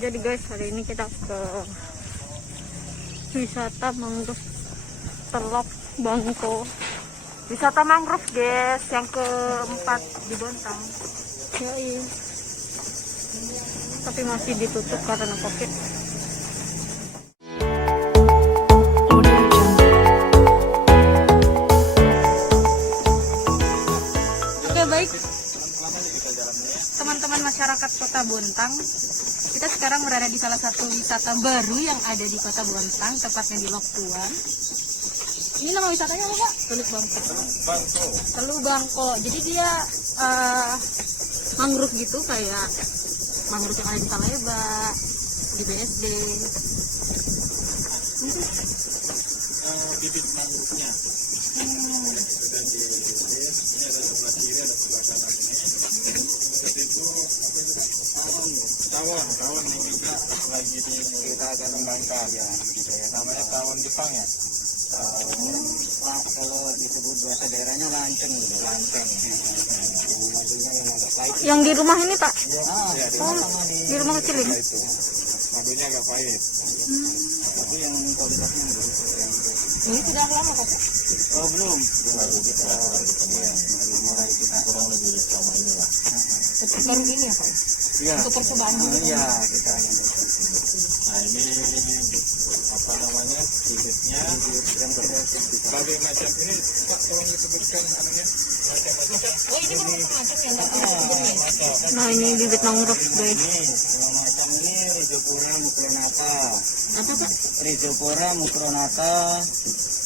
Jadi guys, hari ini kita ke wisata mangrove Telok Bangko. Wisata mangrove guys, yang keempat di Bontang. Yoi. Tapi masih ditutup karena COVID. Oke, baik. Teman-teman masyarakat Kota Bontang, kita sekarang berada di salah satu wisata baru yang ada di Kota Bontang, tepatnya di Lok Tuan. Ini nama wisatanya apa, Pak? Teluk Bangko. Teluk Bangko. Jadi dia mangrove gitu, kayak mangrove yang ada di Taleba, di BSD. Bibit mangrove-nya. Tawon ini juga lagi kita akan kembangkan ya, namanya tawon Jepang ya. Kalau disebut bahasa daerahnya lanceng. Yang di rumah ini, Pak? Ya, Di rumah kecil ini? madunya agak pahit. Tapi yang kualitasnya Ini sudah lama kok? oh belum baru kita baru mulai kita Kurang lebih sama inilah. Baru ini ya, Pak? iya Untuk percobaan dulu. iya kita yang Nah ini apa namanya bibitnya berbagai macam ini Pak, tolong disebutkan anunya macam-macam. Oh, ini macam-macam ya, Pak? Macam. Nah, ini bibit mangrove guys. yang macam ini Rhizopora mucronata. Apa, Pak? Rhizopora mucronata,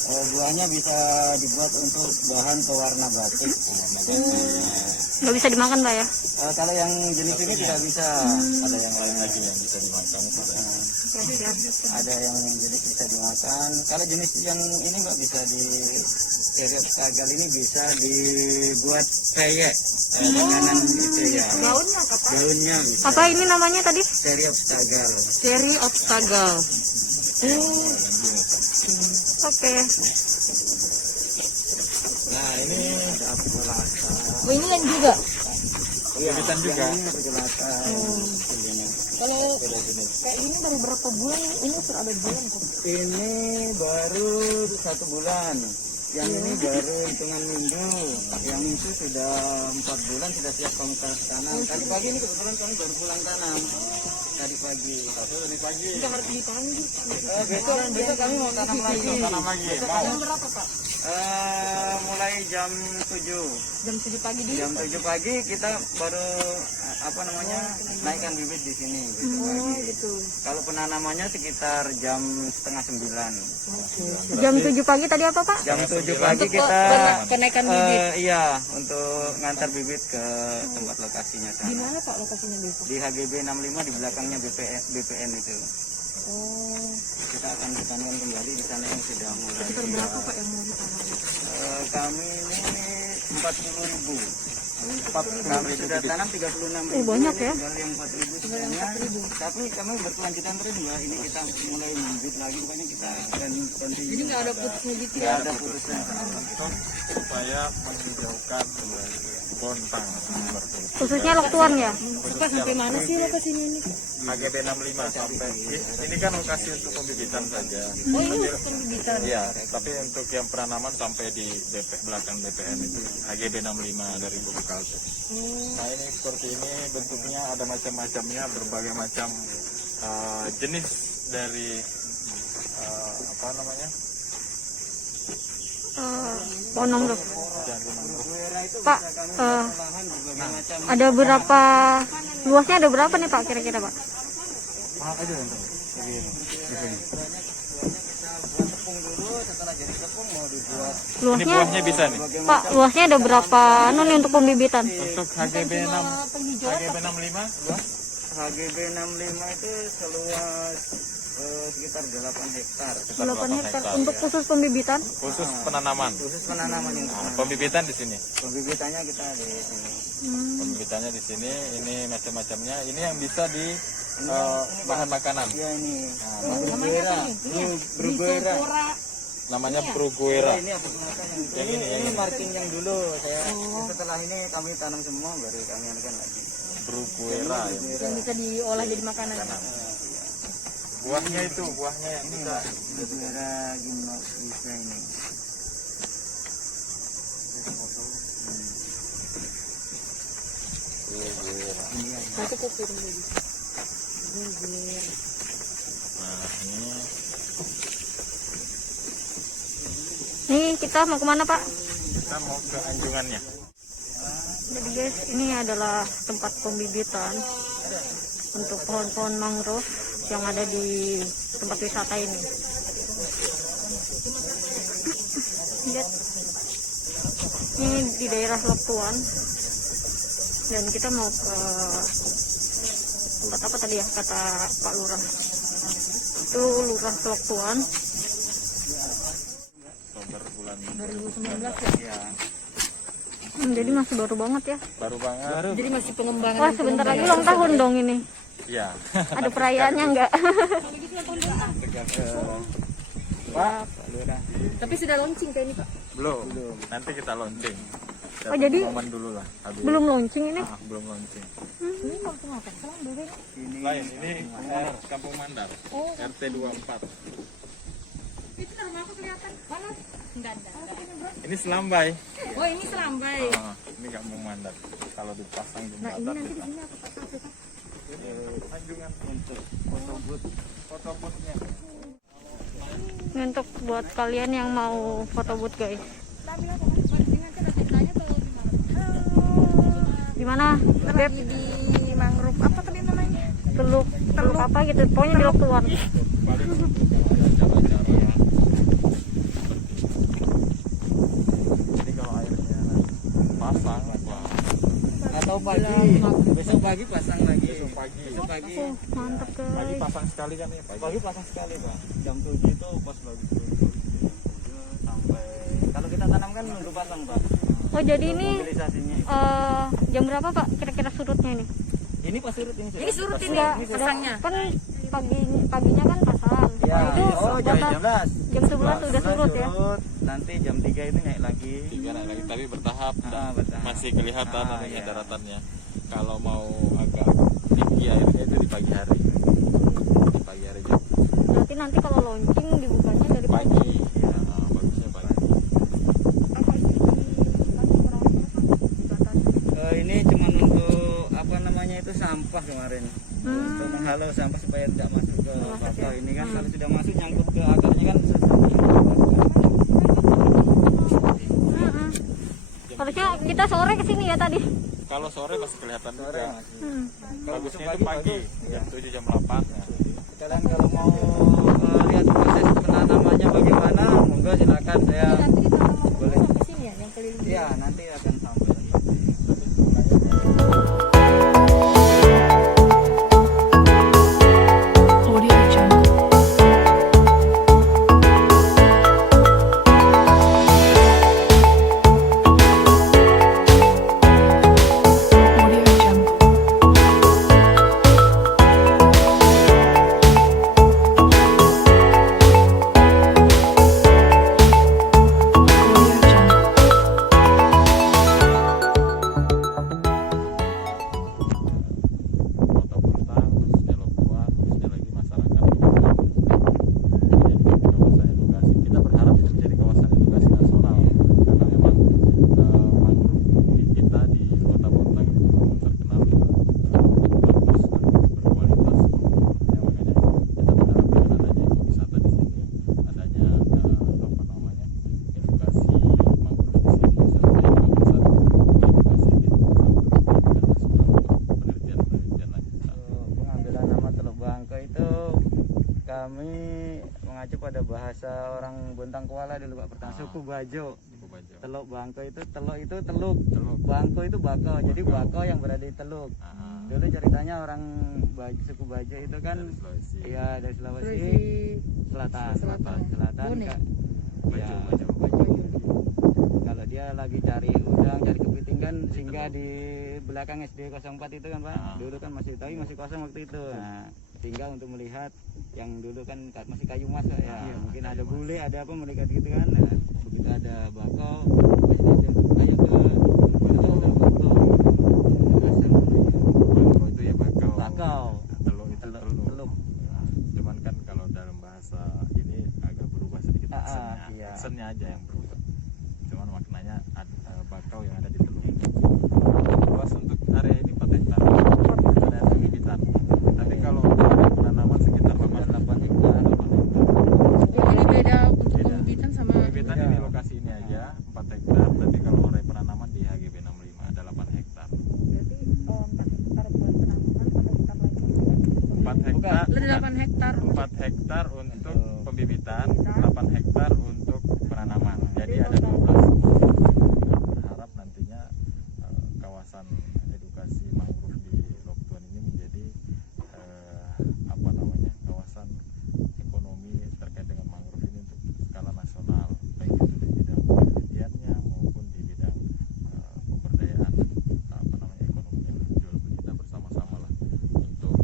buahnya bisa dibuat untuk bahan pewarna batik. Nggak bisa dimakan, Pak ya? Kalau yang jenis ini tidak bisa. Ada yang lain lagi yang bisa dimakan. Ada yang jenis bisa dimakan. Kalau jenis yang ini Mbak bisa di Seriop Stagal ini bisa dibuat peyek makanan itu ya. Gaunnya apa, Pak? Daunnya bisa. Apa ini namanya tadi? Seriop Stagal. Cherry of Stagal. Oke. Nah ini Ada apelata. Oh, ini lain juga. bibitan juga. Ini apelata. Ini. Kalau Beda jenis. kayak ini baru berapa bulan? Ini sudah ada bulan kok. Ini baru 1 bulan. Yang ini baru hitungan minggu. Yang itu sudah 4 bulan sudah siap kamu tanam. Tadi pagi ini kebetulan kami baru pulang tanam. Tadi pagi. Tadi pagi. Kita harus dipanggil. Besok kami mau tanam lagi. Tanam lagi. Mau. Jam berapa, Pak? Mulai jam 7. Jam 7 pagi di. Jam 7 pagi kita baru naikkan bibit di sini. Besok Oh, pagi. gitu. Kalau penanamannya sekitar jam setengah 9. Jam 7 pagi tadi apa, Pak? Jam 7 pagi Untuk kita kenaikan bibit. iya untuk ngantar bibit ke tempat lokasinya Di sana. mana, Pak, lokasinya besok? Di HGB 65 di belakangnya BPN itu. Oh, Kita akan ditanamkan kembali di sana yang sudah mulai. sekitar berapa, Pak, yang mau ditanam? Kami ini 40.000. Kami sudah tanam 36.000. banyak ya? Tinggal yang 4.000 sebenarnya. Tapi kami berkelanjutan terus Mbak. Ini kita mulai bibit lagi, makanya kita akan continue. Jadi nggak ada putusnya gitu ya? Nggak ada putusnya. Supaya menghijaukan Bontang seperti itu. Khususnya Lok Tuan ya? Pak, sampai mana sih lokasinya ini? HGB 65 sampai ini kan lokasi untuk pembibitan saja. Oh, ini untuk pembibitan. Iya, tapi untuk yang penanaman sampai di belakang BPN itu HGB 65 dari Bulukalsel. Nah ini seperti ini bentuknya ada macam-macamnya, berbagai macam jenis dari apa namanya? Pohon mangrove. Jadi mangrove. Pak, ada berapa luasnya, ada berapa nih, Pak, kira-kira, Pak? Maaf aja untuk begini. Tepung dulu, setelah jadi tepung mau dibuat. Ini Luasnya, buahnya bisa nih. Pak, luasnya ada berapa nih untuk pembibitan? Untuk HGB 65 luas. HGB 65 itu seluas sekitar 8 hektar. 8 hektar. Untuk ya. khusus pembibitan? Khusus penanaman. Khusus penanaman ini. Pembibitan di sini. Pembibitannya kita di sini. Pembibitannya di sini. Ini macam-macamnya. Ini yang bisa di bahan makanan. Ya ini. Namanya apa nih? Bruguera. Namanya Bruguera. Ini apa makan Yang ini, yang ini ini. marking yang dulu saya. Setelah ini kami tanam semua baru kami anakan lagi. Bruguera ya. Yang bisa diolah jadi makanan. Buahnya yang kita daerah gimana bisa ini. Satu kupir lagi. Nah, ini Nih kita mau kemana Pak? kita mau ke anjungannya. Jadi guys, ini adalah tempat pembibitan untuk pohon-pohon mangrove yang ada di tempat wisata ini. Lihat, ini di daerah Loktuan dan kita mau ke tempat apa tadi ya kata Pak Lurah? Itu Lurah Loktuan. Oktober bulan 2019 ya. Ya. Jadi masih baru banget ya. baru banget. Jadi masih pengembangan. Wah, sebentar lagi ulang tahun dong ini. Ya. Ada perayaannya enggak? Pak, Tapi sudah launching kayak ini, Pak. belum. Nanti kita launching. Oh, jadi momen dulu lah. Habis. belum launching ini? Belum launching. Ini launching apa? Salam bebek. Lain ini Kampung Mandar. RT 24. Itu nama apa kelihatan? Mana? Enggak ada. Ini Selambai. Oh, ini Selambai. Ini Kampung Mandar. Kalau dipasang Nah, ini jembatan nanti di bisa. sini apa Pak? Kafe, Pak? Anjungan untuk foto booth-nya. Ini untuk buat kalian yang mau foto booth, guys. Di mana? Beb? Di mangrove apa tadi namanya? Teluk apa gitu. Pokoknya di Loktuan. Paling untuk acara-acara. Jadi kalau airnya pasang, wah, Atau pagi, besok pagi pasang lagi. besok pagi. Besok pagi. Oh, mantap, Pagi guys. pasang sekali kan ya pagi. Pagi pasang sekali Pak. Jam 7 itu pas bagus tuh. Sampai kalau kita tanam kan nunggu pasang Pak. Oh, jadi ini Mobilisasinya. jam berapa, Pak? Kira-kira surutnya ini? Ini pas surut ini. Ini surut ini Enggak, pasangnya. kan paginya kan pasang. Ya, Nah, itu oh jam batas 11. jam 11 udah surut ya. Nanti jam 3 itu naik lagi. 3 naik lagi, tapi bertahap. Bertahap. Masih kelihatan Ah, adanya iya. daratannya. Kalau mau agak tinggi airnya itu di pagi hari. Di pagi hari jam Berarti nanti kalau launching dibukanya dari pagi. pagi. Ya, bagusnya pagi. Ini cuma untuk apa namanya itu sampah kemarin. Untuk menghalau sampah supaya tidak masuk ke bakau ini kan kalau sudah masuk nyangkut ke akarnya kan Harusnya kita sore kesini ya tadi. Kalau sore masih kelihatan juga. Hmm. Bagusnya itu pagi, jam 7 jam 8. Ya. kalian kalau mau lihat proses penanamannya bagaimana monggo silakan saya boleh. Sini ya yang keliling. Ya nanti akan sampai. Audio Jungle. Audio Jungle. Audio Jungle. Kota Bontang, khususnya Loktuan, khususnya lagi masyarakat Loktuan. Menjadi kawasan edukasi. Kita berharap itu menjadi kawasan edukasi nasional karena memang mangrove kita di Kota Bontang itu memang terkenal bagus dan berkualitas. Ya, makanya kita berharap dengan adanya ekowisata di sini, adanya apa namanya edukasi mangrove di sini bisa menjadi kawasan edukasi di pendidikan nasional untuk penelitian lanjutan. Pengambilan nama Teluk Bangko itu kami mengacu pada bahasa orang Bontang Kuala dulu Pak pertama suku Bajo. Suku Bajo. Teluk Bangko itu teluk itu teluk. Teluk. Bangko itu bakau. Jadi bakau yang berada di teluk. Ah, Dulu ceritanya orang suku Bajo itu kan dari Sulawesi. iya dari Sulawesi Selatan. Selatan. Bone. Kak. Bajo, Ya, Bajo. Bajo. Kalau dia lagi cari udang, cari kepiting kan singgah di belakang SD 04 itu kan Pak. Ah. Dulu kan masih masih kosong waktu itu. Nah, tinggal untuk melihat yang dulu kan masih kayu mas Pak, ya. Iya, Mungkin kayu ada mas. bule, ada apa melihat gitu kan. Nah, begitu ada bakau, pasti ada ayo ke bakau. Bangko itu ya bakau. Bakau. Teluk itu Teluk. teluk. Teluk. Nah, cuman kan sennya aja yang berubah. Cuman maknanya bakau yang ada di teluk. Luas untuk area ini 4 hektar. Ada pembibitan. Tapi kalau untuk area penanaman sekitar 8 hektar. Jadi beda untuk Beda. pembibitan sama Pembibitan di lokasi ini aja 4 hektar. Tapi kalau area penanaman di HGB 65 ada 8 hektar. Berarti 4 hektar buat penanaman, 4 hektar lagi buat 4 hektar. Ada 8 hektar. 4 hektar untuk pembibitan, 8 hektar untuk penanaman. Jadi ada 12. Berharap nantinya kawasan edukasi mangrove di Lok Tuan ini menjadi kawasan ekonomi terkait dengan mangrove ini untuk skala nasional, baik itu di bidang penelitiannya maupun di bidang pemberdayaan ekonominya. Kita bersama-sama lah untuk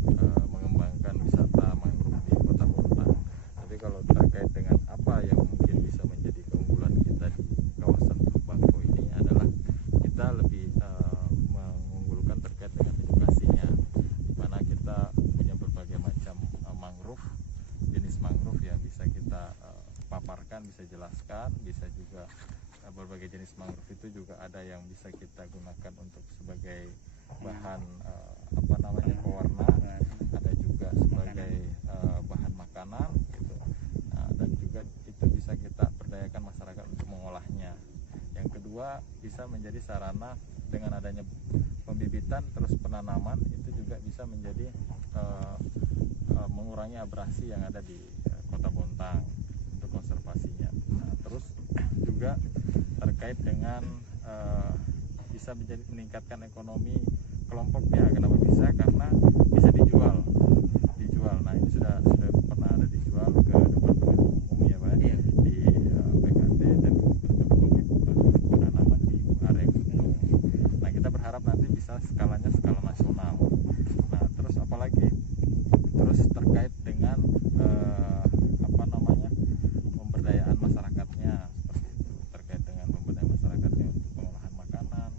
mengembangkan wisata mangrove di Kota Bontang. Tapi kalau terkait dengan apa yang mungkin bisa menjadi keunggulan kita di kawasan Teluk Bangko ini adalah kita lebih mengunggulkan terkait dengan edukasinya, di mana kita punya berbagai macam mangrove, jenis mangrove yang bisa kita paparkan, bisa jelaskan, bisa juga berbagai jenis mangrove itu juga ada yang bisa kita gunakan untuk sebagai bahan pewarna, ada juga sebagai bahan makanan gitu. Dan juga itu bisa kita berdayakan masyarakat untuk mengolahnya. Yang kedua, bisa menjadi sarana dengan adanya pembibitan terus penanaman, itu juga bisa menjadi mengurangi abrasi yang ada di Kota Bontang untuk konservasinya. Terus juga terkait dengan bisa menjadi meningkatkan ekonomi kelompoknya. Kenapa bisa? Karena bisa dijual. Nah, ini sudah pernah ada dijual ke Departemen Umum ya Pak, di PKT dan untuk penanaman di area Gunung. Nah, kita berharap nanti bisa skalanya skala nasional. Nah, terus apalagi? Terus terkait dengan pemberdayaan masyarakatnya, seperti itu, terkait dengan pemberdayaan masyarakatnya untuk pengolahan makanan,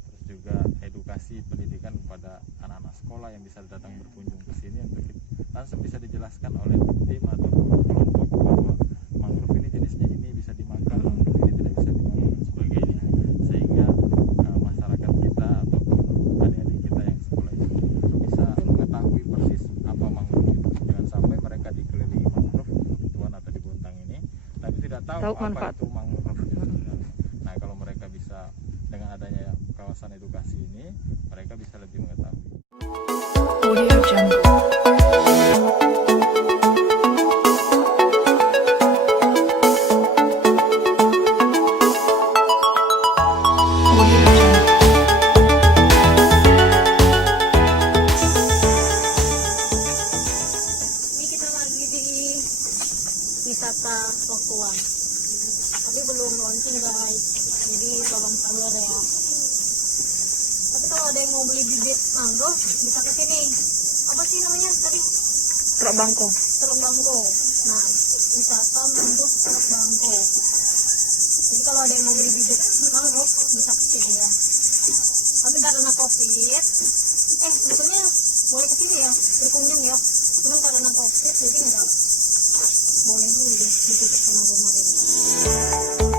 terus juga edukasi pendidikan kepada anak-anak sekolah yang bisa datang berkunjung ke sini untuk langsung bisa dijelaskan oleh tim atau kelompok bahwa mangrove ini jenisnya ini bisa dimakan, mangrove ini tidak bisa dimakan dan sebagainya, sehingga masyarakat kita atau adik-adik kita yang sekolah itu bisa mengetahui persis apa mangrove itu. Jangan sampai mereka dikelilingi mangrove Tuan atau di Bontang ini tapi tidak tahu apa manfaat. itu mangrove itu sebenarnya. Nah, kalau mereka bisa dengan adanya kawasan edukasi ini, mereka bisa lebih mengetahui. Audio Jungle. Audio Jungle. Ini kita lagi di wisata Lok Tuan. Tapi belum launching guys. Jadi tolong sabar ya. Tapi kalau ada yang mau beli bibit mangrove bisa ke sini. Apa sih namanya tadi? Teluk Bangko. Teluk Bangko. Nah, wisata mangrove Teluk Bangko. Jadi kalau ada yang mau beli bibit mangrove bisa ke sini ya. Tapi karena COVID, sebetulnya boleh ke sini ya, berkunjung ya. Cuman karena COVID jadi enggak boleh dulu deh, ditutup sama pemerintah.